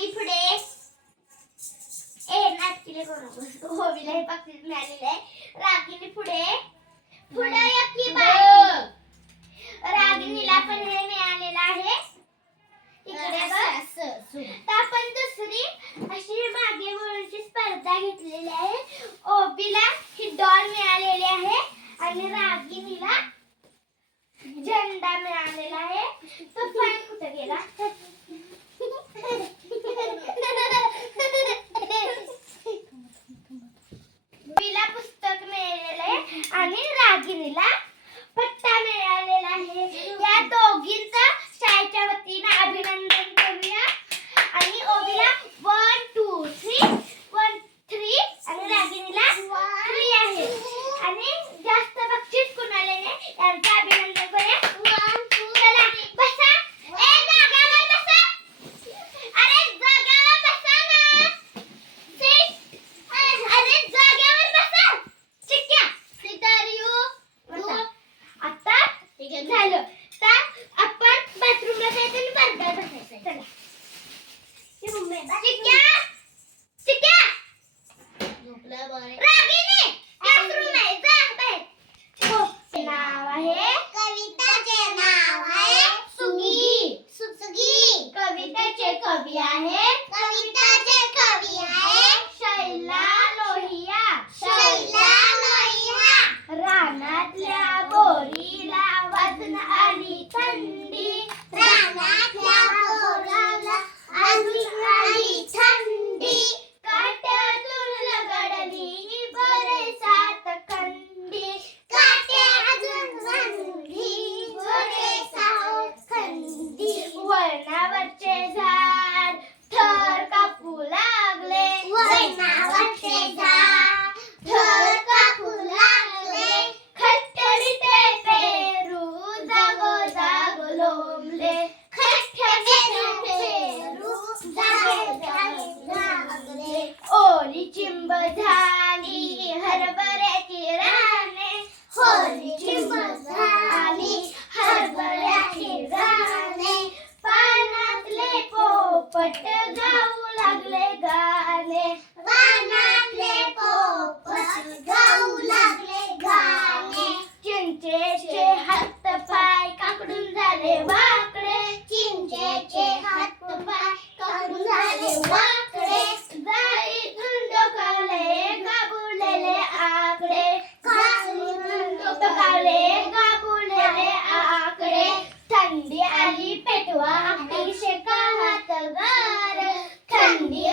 ओवी पुढे ए नाटकीले हे मिळालेलं आहे रागिनी पुढे पुढे बाई रागिनीला पण हे मिळालेलं आहे इकडे बघ आपण दुसरी अशी मागे वळूची स्पर्धा घेतलेली आहे ओबीला ही डॉल मिळालेली आहे आणि रागिनीला झेंडा मिळालेला आहे तो फॅन कुठे गेला बीला पुस्तक मिळालेलं आहे आणि रागिनीला पट्टा मिळालेला आहे. या दोघींचा शाळेच्या वतीनं अभिनंदन करूया. आणि ओबीला one two three one three आणि रागिनीला थ्री आहे. आणि जास्त बक्षीस कुणाला यांचा अभिनंदन झालं. तर आपण बाथरूमला जायचं आणि बर्गर बसायचं. चला. चिक्क्या चिक्क्या रागिनी 介绍。पट गाऊ लागले गाणे. Bom dia!